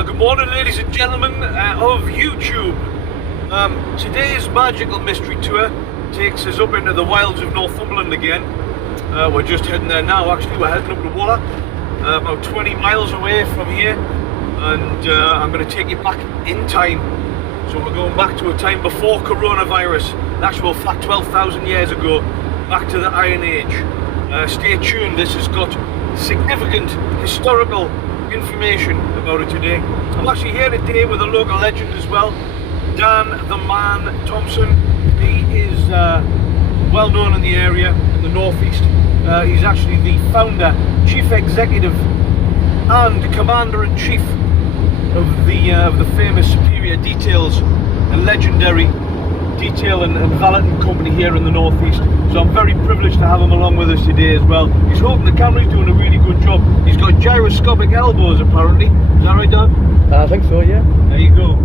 Well, good morning, ladies and gentlemen of YouTube. Today's magical mystery tour takes us up into the wilds of Northumberland again. We're just heading there now. Actually, we're heading up to Waller, about 20 miles away from here, and I'm going to take you back in time. So we're going back to a time before coronavirus. In actual fact, 12,000 years ago, back to the Iron Age. Stay tuned. This has got significant historical information about it today. I'm actually here today with a local legend as well, Dan the Man Thompson. He is well known in the area, in the northeast. He's actually the founder, chief executive and commander-in-chief of the famous Superior Details, a legendary detail and valeting company here in the northeast. So I'm very privileged to have him along with us today as well. He's holding the camera, he's doing a really good job. He's got gyroscopic elbows apparently. Is that right, Dan? I think so, yeah. There you go.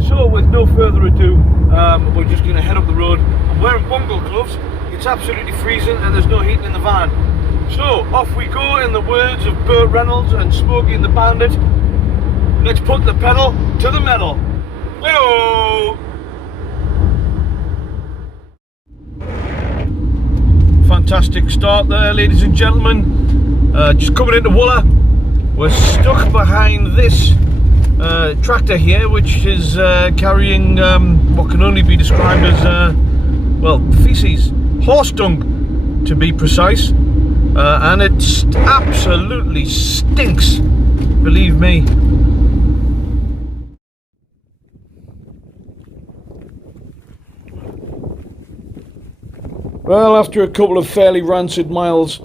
So with no further ado, we're just going to head up the road. I'm wearing bungle gloves. It's absolutely freezing and there's no heating in the van. So off we go, in the words of Burt Reynolds and Smokey and the Bandit. Let's put the pedal to the metal. Whoa! Fantastic start there, ladies and gentlemen. Just coming into Waller. We're stuck behind this tractor here, which is carrying what can only be described as well, feces, horse dung to be precise, and it absolutely stinks, believe me. Well, after a couple of fairly rancid miles,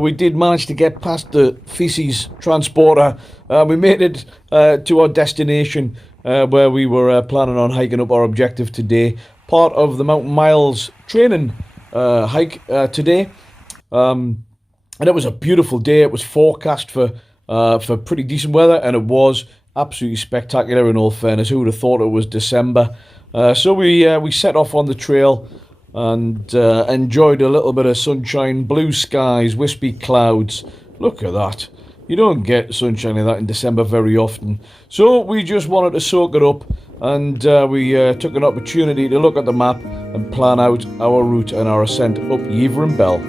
we did manage to get past the feces transporter. We made it to our destination, where we were planning on hiking up our objective today. Part of the Mountain Miles training hike today. And it was a beautiful day. It was forecast for pretty decent weather, and it was absolutely spectacular in all fairness. Who would have thought it was December? So we set off on the trail and enjoyed a little bit of sunshine, blue skies, wispy clouds. Look at that. You don't get sunshine like that in December very often. So we just wanted to soak it up, and we took an opportunity to look at the map and plan out our route and our ascent up Yeavering Bell.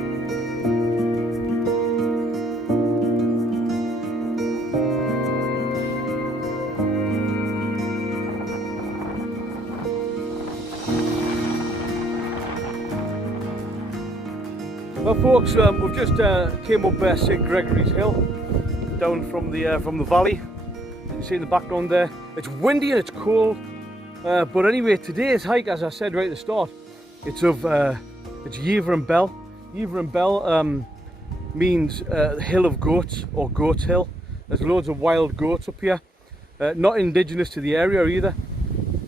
Well, folks, we've just came up St Gregory's Hill, down from the valley. You can see in the background there. It's windy and it's cold, but anyway, today's hike, as I said right at the start, it's Yeavering Bell. Yeavering Bell means hill of goats, or goat's hill. There's loads of wild goats up here, not indigenous to the area either.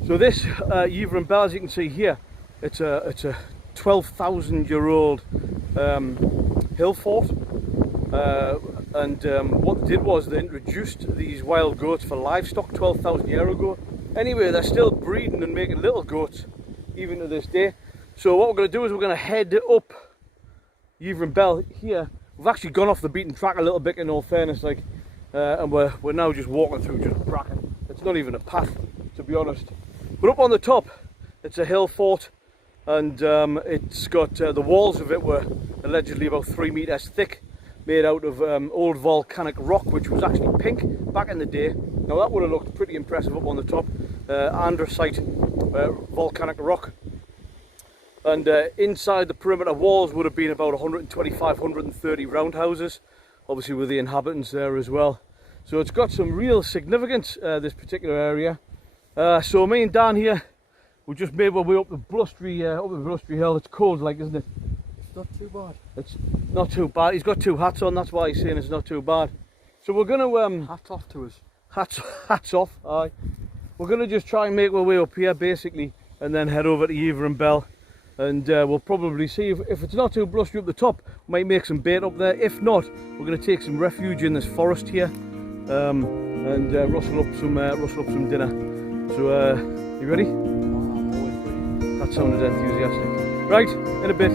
So this Yeavering Bell, as you can see here, it's a 12,000-year-old hill fort, and what they did was they introduced these wild goats for livestock 12,000 years ago. Anyway, they're still breeding and making little goats even to this day. So what we're going to do is we're going to head up Yeavering Bell here. We've actually gone off the beaten track a little bit, in all fairness, like, and we're now just walking through just bracken. It's not even a path, to be honest. But up on the top, it's a hill fort. And it's got, the walls of it were allegedly about 3 meters thick, made out of old volcanic rock, which was actually pink back in the day. Now that would have looked pretty impressive up on the top, andesite volcanic rock. And inside the perimeter walls would have been about 125, 130 roundhouses, obviously with the inhabitants there as well. So it's got some real significance, this particular area. So me and Dan here, we just made our way up the blustery hill. It's cold, like, isn't it? It's not too bad. It's not too bad. He's got two hats on, that's why he's saying it's not too bad. So we're gonna hats off to us. Hats off. Aye. We're gonna just try and make our way up here, basically, and then head over to Yeavering Bell, and we'll probably see if it's not too blustery up the top. We might make some bait up there. If not, we're gonna take some refuge in this forest here, and rustle up some dinner. So, you ready? That sounded enthusiastic. Right, in a bit.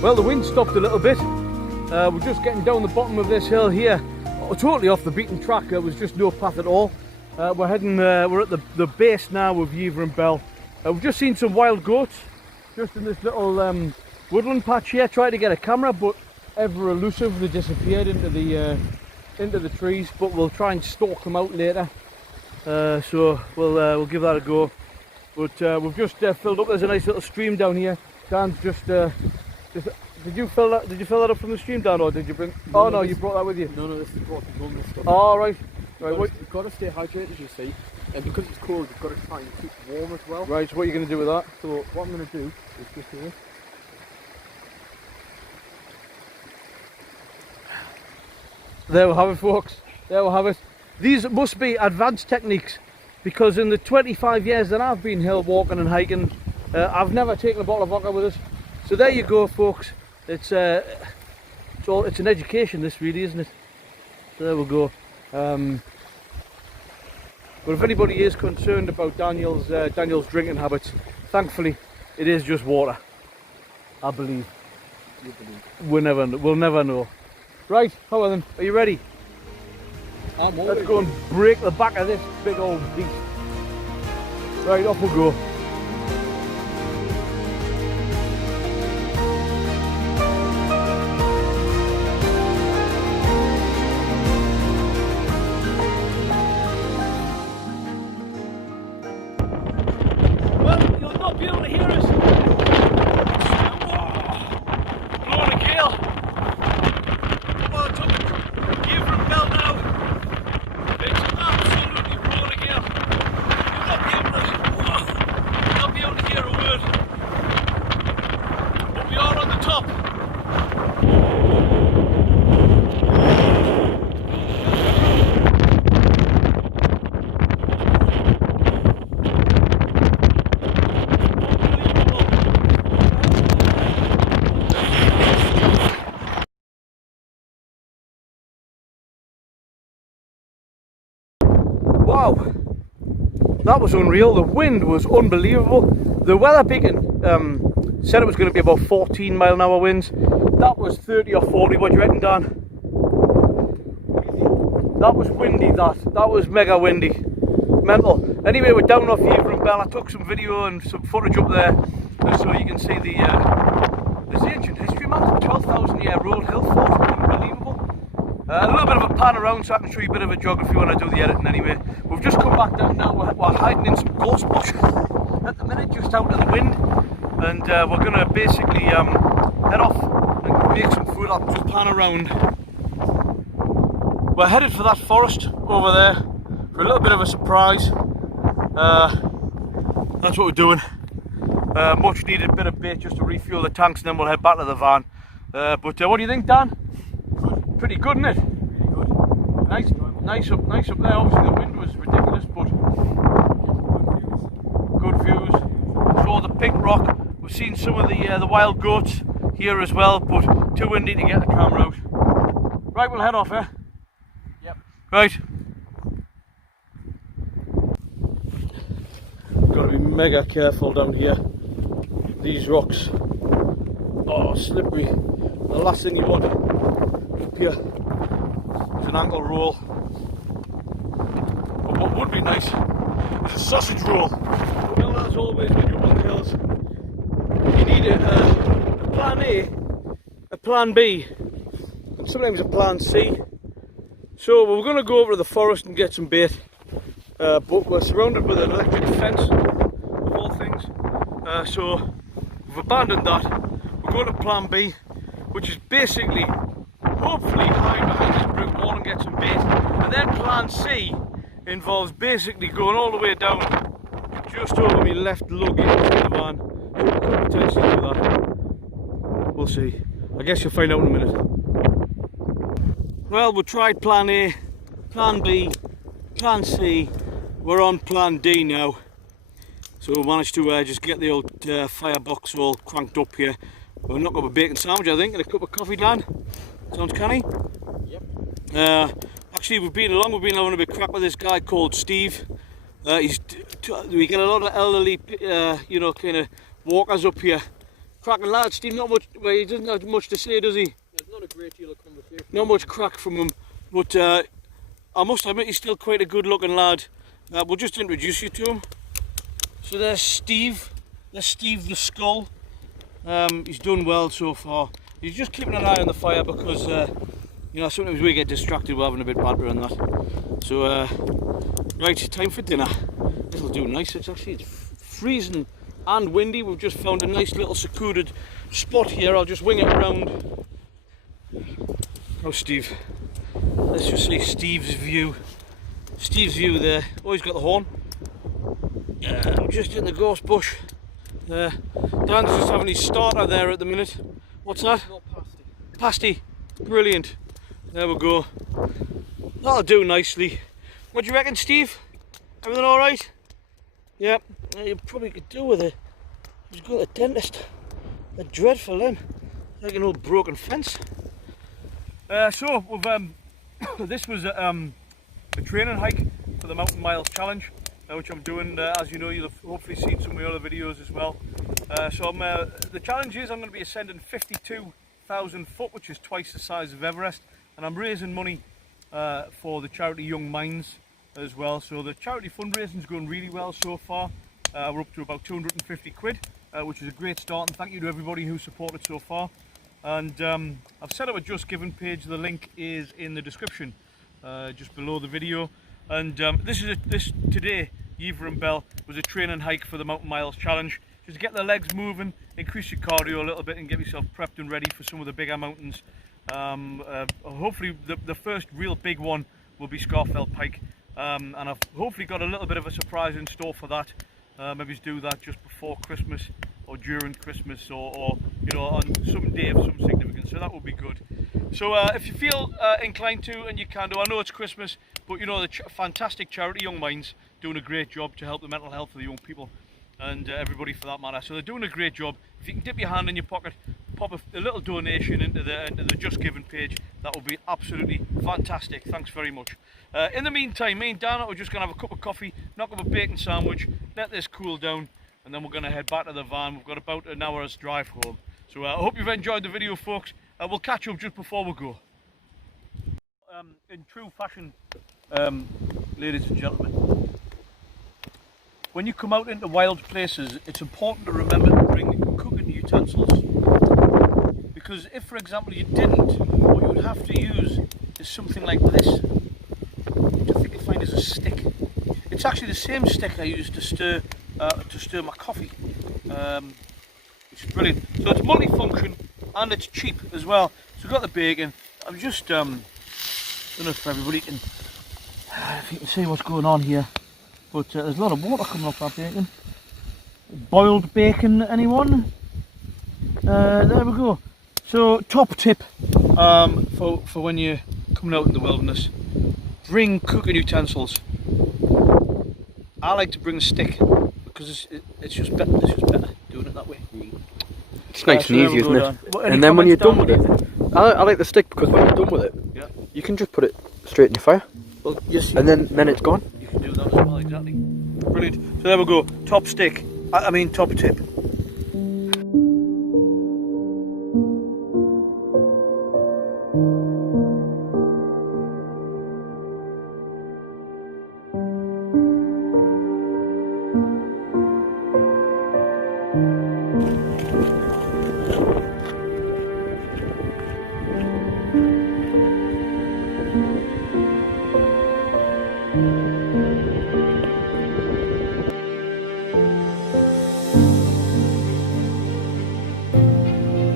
Well, the wind stopped a little bit. We're just getting down the bottom of this hill here, totally off the beaten track. There was just no path at all. We're at the base now of Yeavering Bell. We've just seen some wild goats just in this little woodland patch here. Tried to get a camera, but ever elusive, they disappeared into the trees. But we'll try and stalk them out later. So we'll give that a go. But we've just filled up. There's a nice little stream down here. Dan's just did you fill that up from the stream, Dan, or did you bring? No, oh no, you brought that with you. No, this is brought from home. Stuff. Oh right. Right. You've got to stay hydrated, you see, and because it's cold, you've got to try and keep warm as well. Right. So what are you going to do with that? So what I'm going to do is just here. There we have it, folks. There we have it. These must be advanced techniques, because in the 25 years that I've been hill walking and hiking, I've never taken a bottle of vodka with us. So there you go, folks. It's an education, this really, isn't it? So there we go. But if anybody is concerned about Daniel's drinking habits, thankfully it is just water. I believe. You believe. We'll never know. Right, how then? Are you ready? I'm Let's go and break the back of this big old beast. Right, off we'll go. Well, you'll not be able to hear us. Blowing a gale. Well, it's up Yeavering Bell now. It's absolutely blowing a gale. You'll not be able to hear a word. But we are on the top. Wow, that was unreal. The wind was unbelievable. The weather beacon said it was going to be about 14 mile an hour winds. That was 30 or 40. What do you reckon, Dan? That was windy. That was mega windy. Mental. Anyway, we're down off Yeavering Bell. I took some video and some footage up there just so you can see the ancient history, man. 12,000 year old hill fort. Unbelievable. A little bit of a pan around so I can show you a bit of a geography when I do the editing anyway. We've just come back down now, we're hiding in some gorse bush at the minute, just out of the wind. And we're going to basically head off and make some food. I'll just pan around. We're headed for that forest over there for a little bit of a surprise. That's what we're doing. Much needed bit of bait just to refuel the tanks, and then we'll head back to the van. But what do you think, Dan? Pretty good, isn't it? Nice up there. Obviously the wind was ridiculous, but good views. Saw the pink rock. We've seen some of the wild goats here as well, but too windy to get the camera out. Right, we'll head off, eh? Yep. Right. Got to be mega careful down here. These rocks. Oh, slippery. The last thing you want up here is an ankle roll. But what would be nice is a sausage roll. Well, as always when you're up on the hills, you need a plan A, a plan B, and sometimes a plan C. So we're going to go over to the forest and get some bait, but we're surrounded with an electric fence of all things. So we've abandoned that. We're going to plan B, which is basically hopefully hide behind this brick wall and get some bait. And then plan C involves basically going all the way down just over my left lug into the van. So we could potentially do that. We'll see. I guess you'll find out in a minute. Well, we tried plan A, plan B, plan C. We're on plan D now. So we managed to just get the old firebox all cranked up here. We're knocking up a bacon sandwich, I think, and a cup of coffee, Dan. Sounds canny? Yep. Actually, we've been having a bit of crack with this guy called Steve. We get a lot of elderly, kind of walkers up here Cracking lad, Steve. Not much. Well, he doesn't have much to say, does he? There's not a great deal of conversation. Not much crack from him, but I must admit he's still quite a good-looking lad. We'll just introduce you to him. So there's Steve. There's Steve the Skull. He's done well so far. He's just keeping an eye on the fire because you know, sometimes we get distracted with having a bit of banter and that. So right, time for dinner. This'll do nice. It's freezing and windy. We've just found a nice little secluded spot here. I'll just wing it around. Oh, Steve. Let's just see Steve's view. Steve's view there. Oh, he's got the horn. Just in the gorse bush. Dan's just having his starter there at the minute. What's that? Not pasty. Pasty. Brilliant. There we go. That'll do nicely. What do you reckon, Steve? Everything alright? Yeah. You probably could do with it. He's got a dentist. They're dreadful, them. Like an old broken fence. So we've this was a training hike for the Mountain Miles Challenge, which I'm doing. As you know, you'll have hopefully seen some of my other videos as well. The challenge is I'm going to be ascending 52,000 foot, which is twice the size of Everest, and I'm raising money for the charity Young Minds as well. So the charity fundraising is going really well so far. We're up to about 250 quid, which is a great start, and thank you to everybody who supported so far. And I've set up a Just Giving page. The link is in the description, just below the video. And this today, Yeavering Bell, was a training hike for the Mountain Miles Challenge. Just to get the legs moving, increase your cardio a little bit, and get yourself prepped and ready for some of the bigger mountains. Hopefully, the first real big one will be Scafell Pike, and I've hopefully got a little bit of a surprise in store for that. Maybe do that just before Christmas or during Christmas, or you know, on some day of some significance. So that would be good. So if you feel inclined to, and you can do, I know it's Christmas, but you know, the fantastic charity Young Minds doing a great job to help the mental health of the young people and everybody for that matter. So they're doing a great job. If you can dip your hand in your pocket, pop a little donation into the Just Giving page, that will be absolutely fantastic. Thanks very much. In the meantime, me and Dan are just going to have a cup of coffee, knock up a bacon sandwich, let this cool down, and then we're going to head back to the van. We've got about an hour's drive home. So I hope you've enjoyed the video, folks. We'll catch up just before we go. In true fashion, ladies and gentlemen, when you come out into wild places, it's important to remember to bring cooking utensils. Because if, for example, you didn't, what you would have to use is something like this, which I think you'll find is a stick. It's actually the same stick I use to stir my coffee, which is brilliant. So it's multifunction and it's cheap as well. So we've got the bacon. I'm just I don't know if everybody can, if you can see what's going on here, but there's a lot of water coming off that bacon. Boiled bacon, anyone? There we go. So top tip for when you're coming out in the wilderness, bring cooking utensils. I like to bring a stick because it's just better. It's just better doing it that way. It's nice and easy, isn't it? And then when you're done with it, I like the stick because when you're done with it, yeah, you can just put it straight in your fire. Well, yes, and then it's gone. You can do that as well, exactly. Brilliant. So there we go. Top stick. I mean top tip.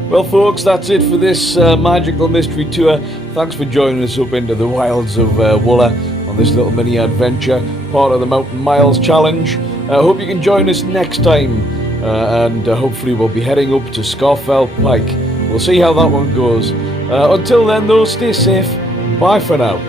Well folks, that's it for this magical mystery tour. Thanks for joining us up into the wilds of Wooler on this little mini adventure, part of the Mountain Miles Challenge. I hope you can join us next time, and hopefully we'll be heading up to Scafell Pike. We'll see how that one goes. Until then though, stay safe. Bye for now.